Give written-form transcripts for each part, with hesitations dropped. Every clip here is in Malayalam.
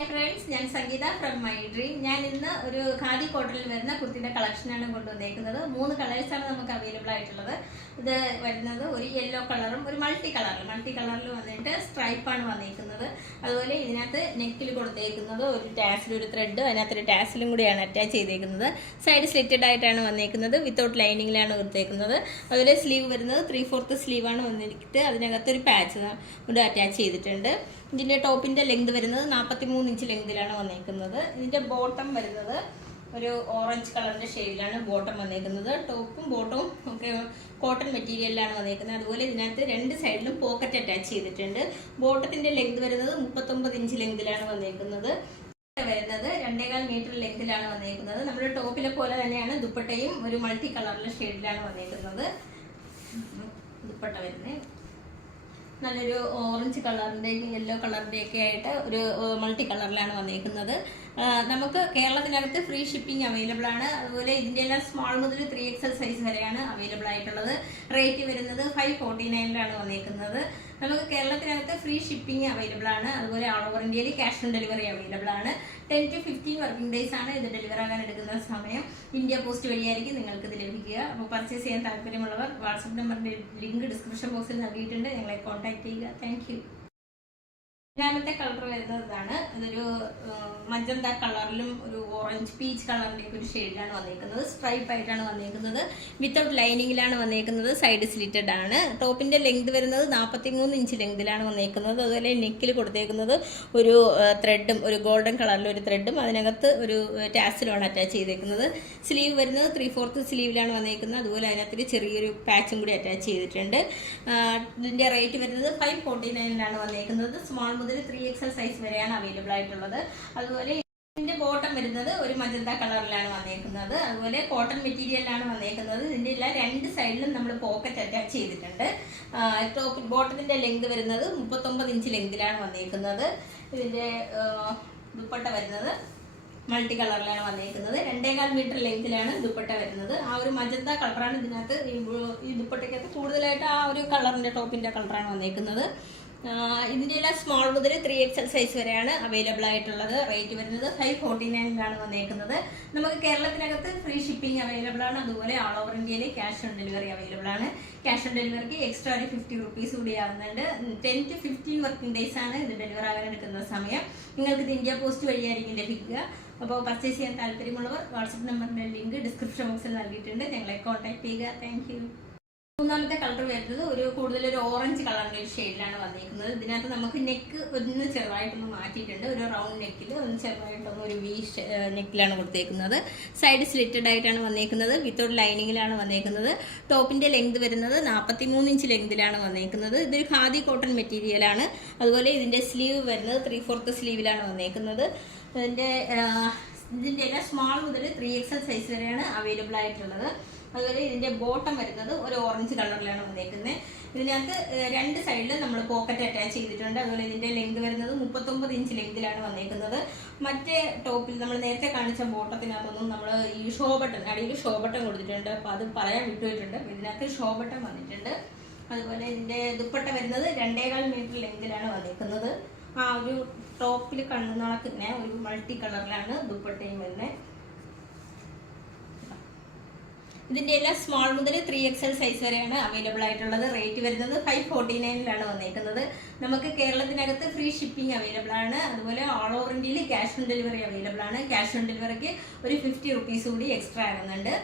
Hi friends, ഞാൻ സംഗീത ഫ്രം മൈ ഡ്രീം. ഞാൻ ഇന്ന് ഒരു ഖാദി കോട്ടണിൽ വരുന്ന കുർത്തിയുടെ കളക്ഷനാണ് കൊണ്ടുവന്നേക്കുന്നത്. 3 കളേഴ്സാണ് നമുക്ക് അവൈലബിൾ ആയിട്ടുള്ളത്. ഇത് വരുന്നത് ഒരു യെല്ലോ കളറും ഒരു മൾട്ടി കളറിൽ വന്നിട്ട് സ്ട്രൈപ്പാണ് വന്നേക്കുന്നത്. അതുപോലെ ഇതിനകത്ത് നെക്കിൽ കൊടുത്തേക്കുന്നത് ഒരു ടാസിൽ ഒരു ത്രെഡ്, അതിനകത്തൊരു ടാസിലും കൂടിയാണ് അറ്റാച്ച് ചെയ്തേക്കുന്നത്. സൈഡ് സ്ലിറ്റഡ് ആയിട്ടാണ് വന്നേക്കുന്നത്, വിത്തൗട്ട് ലൈനിങ്ങിലാണ് കൊടുത്തേക്കുന്നത്. അതുപോലെ സ്ലീവ് വരുന്നത് 3/4 സ്ലീവാണ് വന്നിട്ട് അതിനകത്തൊരു പാച്ച് ഇവിടെ അറ്റാച്ച് ചെയ്തിട്ടുണ്ട്. ഇതിൻ്റെ ടോപ്പിൻ്റെ ലെങ്ത് വരുന്നത് 43 ഇഞ്ച് ലെങ്തിലാണ് വന്നേക്കുന്നത്. ഇതിൻ്റെ ബോട്ടം വരുന്നത് ഒരു ഓറഞ്ച് കളറിൻ്റെ ഷെയ്ഡിലാണ് ബോട്ടം വന്നേക്കുന്നത്. ടോപ്പും ബോട്ടവും ഒക്കെ കോട്ടൺ മെറ്റീരിയലിലാണ് വന്നേക്കുന്നത്. അതുപോലെ ഇതിനകത്ത് 2 സൈഡിലും പോക്കറ്റ് അറ്റാച്ച് ചെയ്തിട്ടുണ്ട്. ബോട്ടത്തിൻ്റെ ലെങ്ത് വരുന്നത് 39 ഇഞ്ച് ലെങ്തിലാണ് വന്നേക്കുന്നത്. വരുന്നത് 2.25 മീറ്റർ ലെങ്തിലാണ് വന്നേക്കുന്നത്. നമ്മുടെ ടോപ്പിലെ പോലെ തന്നെയാണ് ദുപ്പട്ടയും ഒരു മൾട്ടി കളറിലെ ഷെയ്ഡിലാണ് വന്നേക്കുന്നത്. ദുപ്പട്ട വരുന്നത് നല്ലൊരു ഓറഞ്ച് കളറിൻ്റെയും യെല്ലോ കളറിൻ്റെയൊക്കെ ആയിട്ട് ഒരു മൾട്ടി കളറിലാണ് വന്നേക്കുന്നത്. നമുക്ക് കേരളത്തിനകത്ത് ഫ്രീ ഷിപ്പിംഗ് അവൈലബിൾ ആണ്. അതുപോലെ ഇതിൻ്റെ എല്ലാം സ്മോൾ മുതൽ 3XL സൈസ് വരെയാണ് അവൈലബിൾ ആയിട്ടുള്ളത്. റേറ്റ് വരുന്നത് 549 വന്നേക്കുന്നത്. നമുക്ക് കേരളത്തിനകത്ത് ഫ്രീ ഷിപ്പിംഗ് അവൈലബിൾ ആണ്. അതുപോലെ ഓൾ ഓവർ ഇന്ത്യയിൽ ക്യാഷ് ഓൺ ഡെലിവറി അവൈലബിൾ ആണ്. 10 to 15 വർക്കിംഗ് ഡേയ്സ് ആണ് ഇത് ഡെലിവർ ആകാൻ എടുക്കുന്ന സമയം. ഇന്ത്യ പോസ്റ്റ് വഴിയായിരിക്കും നിങ്ങൾക്ക് ഇത് ലഭിക്കുക. അപ്പോൾ പർച്ചേസ് ചെയ്യാൻ താല്പര്യമുള്ളവർ വാട്സപ്പ് നമ്പറിൻ്റെ ലിങ്ക് ഡിസ്ക്രിപ്ഷൻ ബോക്സിൽ നൽകിയിട്ടുണ്ട്. ഞങ്ങളെ കോൺടാക്ട് ചെയ്യുക. Thank you. രണ്ടാമത്തെ കളർ വരുന്നത് ഇതാണ്. ഇതൊരു മജന്ത കളറിലും ഒരു ഓറഞ്ച് പീച്ച് കളറിൻ്റെ ഒരു ഷെയ്ഡിലാണ് വന്നേക്കുന്നത്. സ്ട്രൈപ്പ് ആയിട്ടാണ് വന്നേക്കുന്നത്. വിത്തൗട്ട് ലൈനിങ്ങിലാണ് വന്നേക്കുന്നത്. സൈഡ് സ്ലിറ്റഡ് ആണ്. ടോപ്പിന്റെ ലെങ്ത് വരുന്നത് 43 ഇഞ്ച് ലെങ്തിലാണ് വന്നേക്കുന്നത്. അതുപോലെ നെക്കിൽ കൊടുത്തേക്കുന്നത് ഒരു ത്രെഡും ഒരു ഗോൾഡൻ കളറിലെ ഒരു ത്രെഡും അതിനകത്ത് ഒരു ടാസിലുമാണ് അറ്റാച്ച് ചെയ്തേക്കുന്നത്. സ്ലീവ് വരുന്നത് 3/4 സ്ലീവിലാണ് വന്നേക്കുന്നത്. അതുപോലെ അതിനകത്ത് ചെറിയൊരു പാച്ചും കൂടി അറ്റാച്ച് ചെയ്തിട്ടുണ്ട്. ഇതിന്റെ റേറ്റ് വരുന്നത് 549 വന്നേക്കുന്നത്. സ്മോൾ മുതൽ 3XL സൈസ് വരെയാണ് അവൈലബിൾ ആയിട്ടുള്ളത്. അതുപോലെ ഇതിന്റെ ബോട്ടം വരുന്നത് ഒരു മജന്ത കളറിലാണ് വന്നേക്കുന്നത്. അതുപോലെ കോട്ടൺ മെറ്റീരിയലാണ് വന്നേക്കുന്നത്. ഇതിന്റെ എല്ലാം 2 സൈഡിലും നമ്മൾ പോക്കറ്റ് അറ്റാച്ച് ചെയ്തിട്ടുണ്ട്. ബോട്ടത്തിന്റെ ലെങ്ത് വരുന്നത് 39 ഇഞ്ച് ലെങ്തിലാണ് വന്നേക്കുന്നത്. ഇതിന്റെ ദുപ്പട്ട വരുന്നത് മൾട്ടി കളറിലാണ് വന്നേക്കുന്നത്. 2.25 മീറ്റർ ലെങ്തിലാണ് ദുപ്പട്ട വരുന്നത്. ആ ഒരു മജന്ത കളറാണ് ഇതിനകത്ത് ഈ ദുപ്പട്ടയ്ക്കകത്ത് കൂടുതലായിട്ട് ആ ഒരു കളറിന്റെ ടോപ്പിന്റെ കളറാണ് വന്നേക്കുന്നത്. ഇതിൻ്റെ എല്ലാം സ്മോൾ മുതൽ 3XL സൈസ് വരെയാണ് അവൈലബിൾ ആയിട്ടുള്ളത്. റേറ്റ് വരുന്നത് 549 വന്നേക്കുന്നത്. നമുക്ക് കേരളത്തിനകത്ത് ഫ്രീ ഷിപ്പിംഗ് അവൈലബിൾ ആണ്. അതുപോലെ ഓൾ ഓവർ ഇന്ത്യയിൽ ക്യാഷ് ഓൺ ഡെലിവറി അവൈലബിൾ ആണ്. ക്യാഷ് ഓൺ ഡെലിവറിക്ക് എക്സ്ട്രാ ഒരു 50 റുപ്പീസ് കൂടി ആവുന്നുണ്ട്. 10 to 15 വർക്കിംഗ് ഡേയ്സ് ആണ് ഇത് ഡെലിവർ ആകാൻ എടുക്കുന്ന സമയം. നിങ്ങൾക്ക് ഇത് ഇന്ത്യ പോസ്റ്റ് വഴിയായിരിക്കും ലഭിക്കുക. അപ്പോൾ പർച്ചേസ് ചെയ്യാൻ താല്പര്യമുള്ളവർ വാട്സപ്പ് നമ്പറിൻ്റെ ലിങ്ക് ഡിസ്ക്രിപ്ഷൻ ബോക്സിൽ നൽകിയിട്ടുണ്ട്. ഞങ്ങളെ കോൺടാക്ട് ചെയ്യുക. Thank you. മൂന്നാമത്തെ കളർ വരുന്നത് കൂടുതലൊരു ഓറഞ്ച് കളറിന്റെ ഒരു ഷെയ്ഡിലാണ് വന്നിരിക്കുന്നത്. ഇതിനകത്ത് നമുക്ക് നെക്ക് ഒന്ന് ചെറുതായിട്ടൊന്ന് മാറ്റിയിട്ടുണ്ട്. ഒരു റൗണ്ട് നെക്കിൽ ഒന്ന് ചെറുതായിട്ടൊന്ന് ഒരു വി നെക്കിലാണ് കൊടുത്തേക്കുന്നത്. സൈഡ് സ്ലിറ്റഡ് ആയിട്ടാണ് വന്നേക്കുന്നത്. വിത്തൗട്ട് ലൈനിങ്ങിലാണ് വന്നേക്കുന്നത്. ടോപ്പിന്റെ ലെങ്ത് വരുന്നത് 43 ഇഞ്ച് ലെങ്തിലാണ് വന്നേക്കുന്നത്. ഇതൊരു ഖാദി കോട്ടൺ മെറ്റീരിയലാണ്. അതുപോലെ ഇതിന്റെ സ്ലീവ് വരുന്നത് 3/4 സ്ലീവിലാണ് വന്നേക്കുന്നത്. ഇതിന്റെ എല്ലാം സ്മോൾ മുതൽ 3XL സൈസ് വരെയാണ് അവൈലബിൾ ആയിട്ടുള്ളത്. അതുപോലെ ഇതിന്റെ ബോട്ടം വരുന്നത് ഒരു ഓറഞ്ച് കളറിലാണ് വന്നേക്കുന്നത്. ഇതിനകത്ത് 2 സൈഡിലും നമ്മൾ പോക്കറ്റ് അറ്റാച്ച് ചെയ്തിട്ടുണ്ട്. അതുപോലെ ഇതിന്റെ ലെങ്ത് വരുന്നത് 39 ഇഞ്ച് ലെങ്തിലാണ് വന്നേക്കുന്നത്. മറ്റേ ടോപ്പിൽ നമ്മൾ നേരത്തെ കാണിച്ച ബോട്ടത്തിനകത്തൊന്നും നമ്മൾ ഈ ഷോ ബട്ടൺ അടിയിൽ ഷോ ബട്ടൺ കൊടുത്തിട്ടുണ്ട്. അപ്പോൾ അത് പറയാൻ വിട്ടുപോയിട്ടുണ്ട്. ഇതിനകത്ത് ഷോ ബട്ടൺ വന്നിട്ടുണ്ട്. അതുപോലെ ഇതിന്റെ ദുപ്പട്ട വരുന്നത് 2.25 മീറ്റർ ലെങ്തിലാണ് വന്നേക്കുന്നത്. ആ ഒരു ടോപ്പിൽ കണ്ണുനാളൊക്കെ ഒരു മൾട്ടി കളറിലാണ് ദുപ്പട്ടയും വരുന്നത്. ഇതിന്റെ എല്ലാം സ്മോൾ മുതൽ 3XL സൈസ് വരെയാണ് അവൈലബിൾ ആയിട്ടുള്ളത്. റേറ്റ് വരുന്നത് 549 വന്നേക്കുന്നത്. നമുക്ക് കേരളത്തിനകത്ത് ഫ്രീ ഷിപ്പിംഗ് അവൈലബിൾ ആണ്. അതുപോലെ ഓൾ ഓവർ ഇന്ത്യയിൽ ക്യാഷ് ഓൺ ഡെലിവറി അവൈലബിൾ ആണ്. ക്യാഷ് ഓൺ ഡെലിവറിക്ക് ഒരു 50 റുപ്പീസ് കൂടി എക്സ്ട്രാ ആകുന്നുണ്ട്.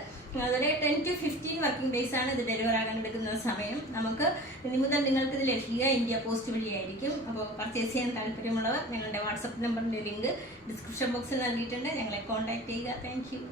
അതുപോലെ 10 to 15 വർക്കിംഗ് ഡേയ്സ് ആണ് ഇത് ഡെലിവർ ആകാൻ എടുക്കുന്ന സമയം. നമുക്ക് ഇനി മുതൽ നിങ്ങൾക്ക് ഇത് ലഭിക്കുക ഇന്ത്യ പോസ്റ്റ് വഴിയായിരിക്കും. അപ്പോൾ പർച്ചേസ് ചെയ്യാൻ താല്പര്യമുള്ളവർ ഞങ്ങളുടെ വാട്സപ്പ് നമ്പറിൻ്റെ ലിങ്ക് ഡിസ്ക്രിപ്ഷൻ ബോക്സിൽ നൽകിയിട്ടുണ്ട്. ഞങ്ങളെ കോൺടാക്ട് ചെയ്യുക. Thank you.